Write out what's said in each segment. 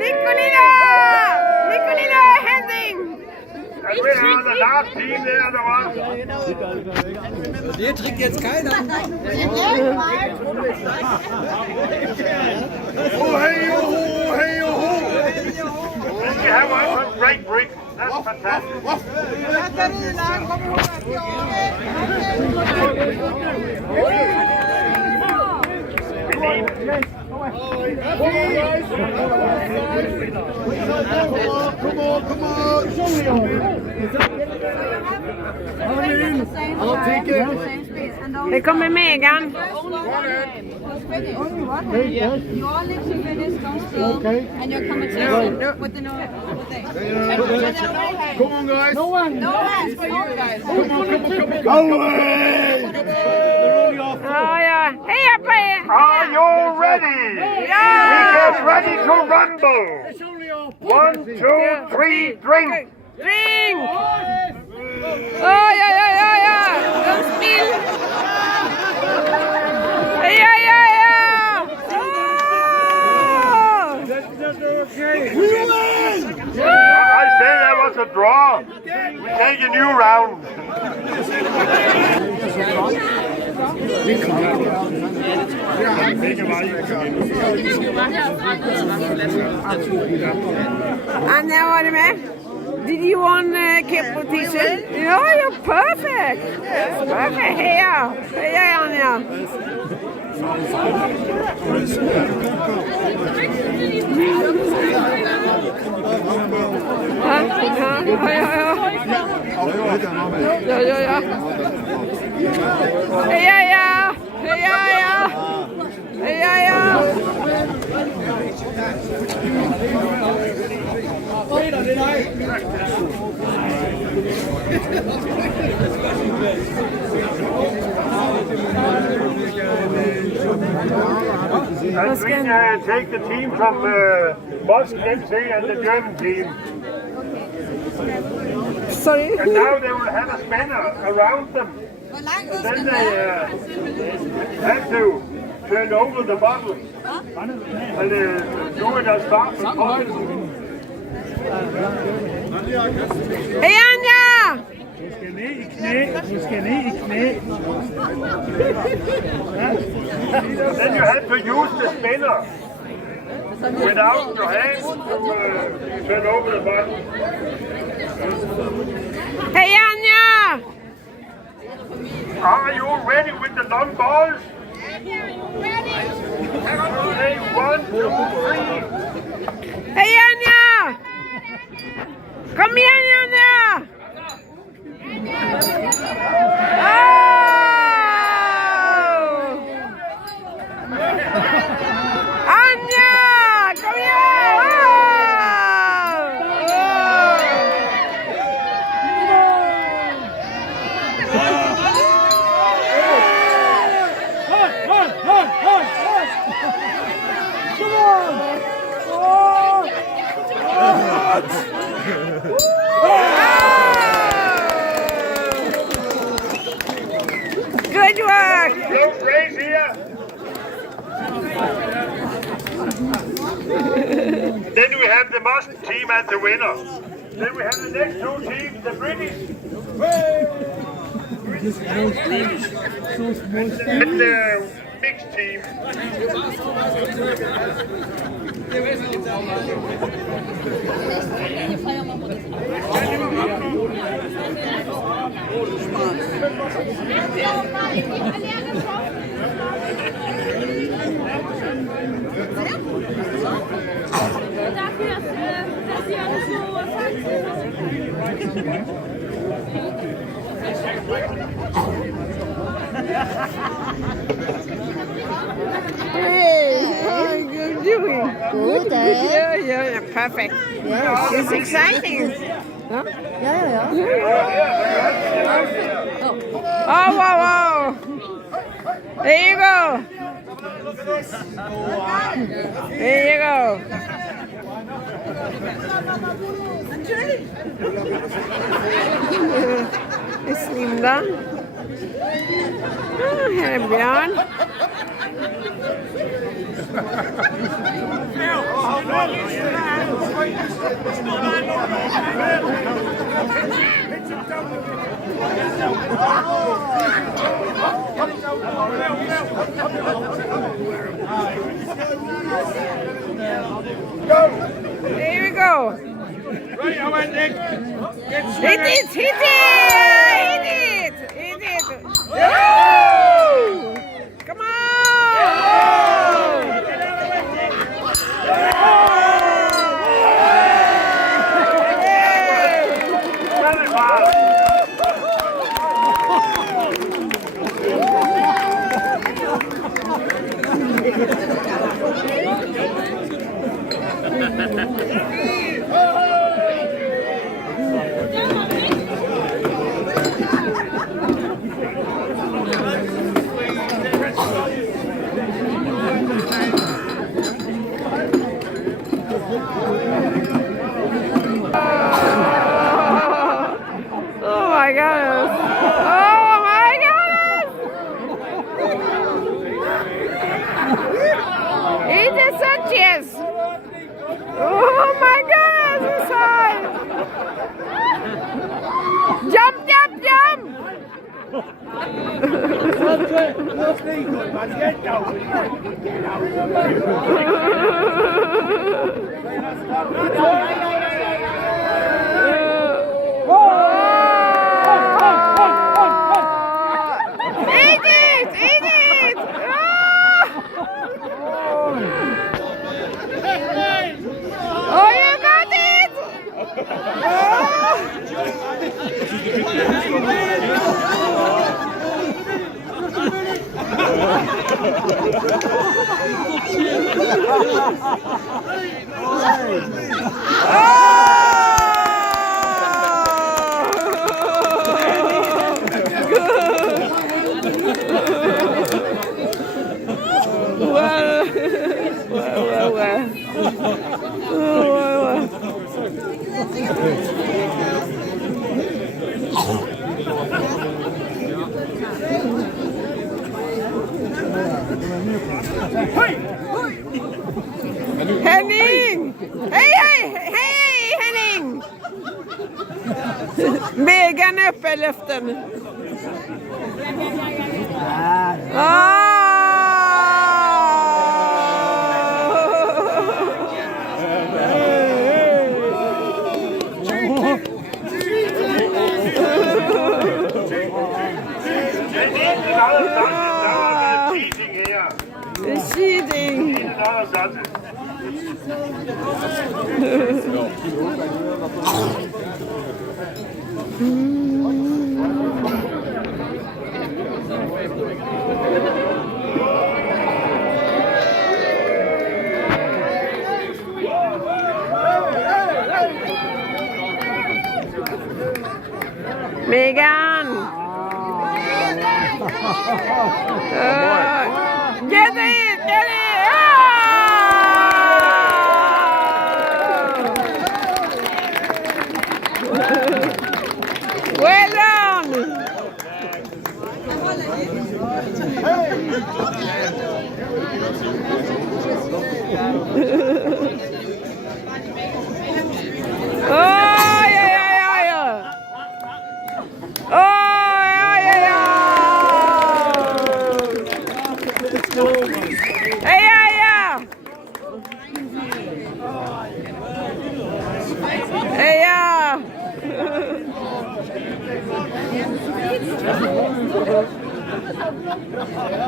Nicolino! Nicolino Henning! And we have the last team there, the one. Hier trinkt jetzt keiner. Oh, hey, oh, hey, oh. And you have one from Great Britain. That's fantastic. Come on. I'll take it. Det kommer Megan. Your lips are finished, don't spill, and your competition with the no thing. Come on, guys. No hands for you guys. Ja. Hej på er! Are you ready? Ja! We get ready to rumble. 1, 2, 3, drink. Drink! Ja. De spill! Ja. I said that was a draw. We take a new round. Anja, var du med? Did you want competition? Yeah, you're perfect. Perfect. Hey, Anja. Ja. And we take the team from Boston MC and the German team. Sorry. And now they will have a spanner around them. Then they have to turn over the bottle. And do it as fast as possible. Hej Anja! Du skal ned i knæ. Then you have to use the spinner without your hands to turn over the bottle. Hej Anja! Are you ready with the long balls? Okay, 1, 2, 3. Hej Anja! Kom igen Anja! Anja! Kom igen! Good work! Don't raise here. Then we have the Boston team as the winner. Then we have the next two teams, the British. And the mixed team. Hey, how are you doing? Good, Yeah, perfect. Yes. It's exciting. Huh? Yeah. Oh, wow. There you go. It's slim down. Her er Bjørn. Here we go. Right, I went Nick. Hit it, hit it, hit it, hit it. Woo! Come on! Very fast. Oh my goodness! Oh my goodness! It is such yes! Oh my goodness! It's high! Jump, jump, jump! Eat it! Eat it! Oh, you got it! Henning! Hej, hej, hej Henning! Megan uppe i luften. Cheating. Megan! Get it! Get it! Well done! Oh, yeah, yeah, yeah. Oh, yeah, yeah, yeah. Hey, yeah, yeah. Hey, yeah.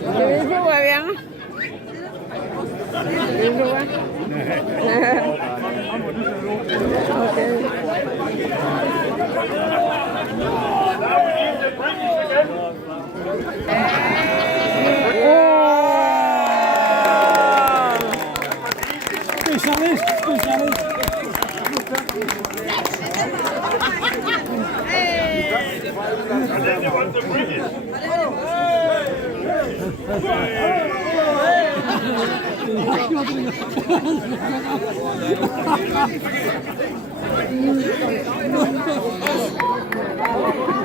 Vill du prova igen? Vill du prova? Okej. Specialist, specialist. And then you want to bring it.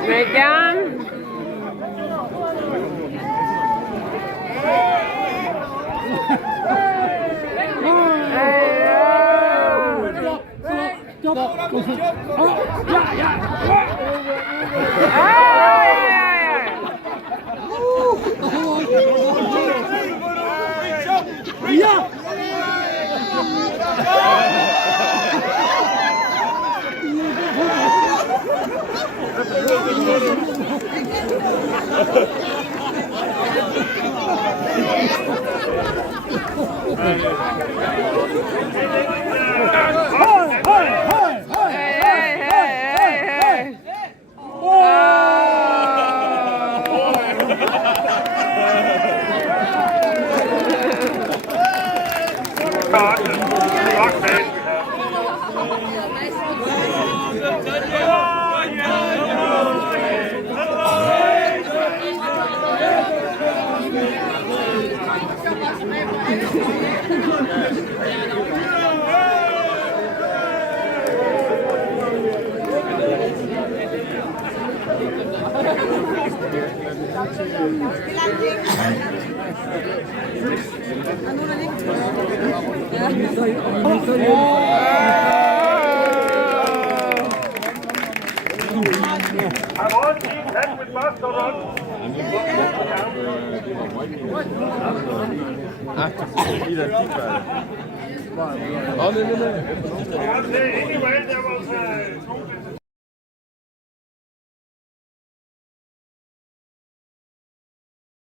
Megan. I've all seen that with mastodon. Anyway, there was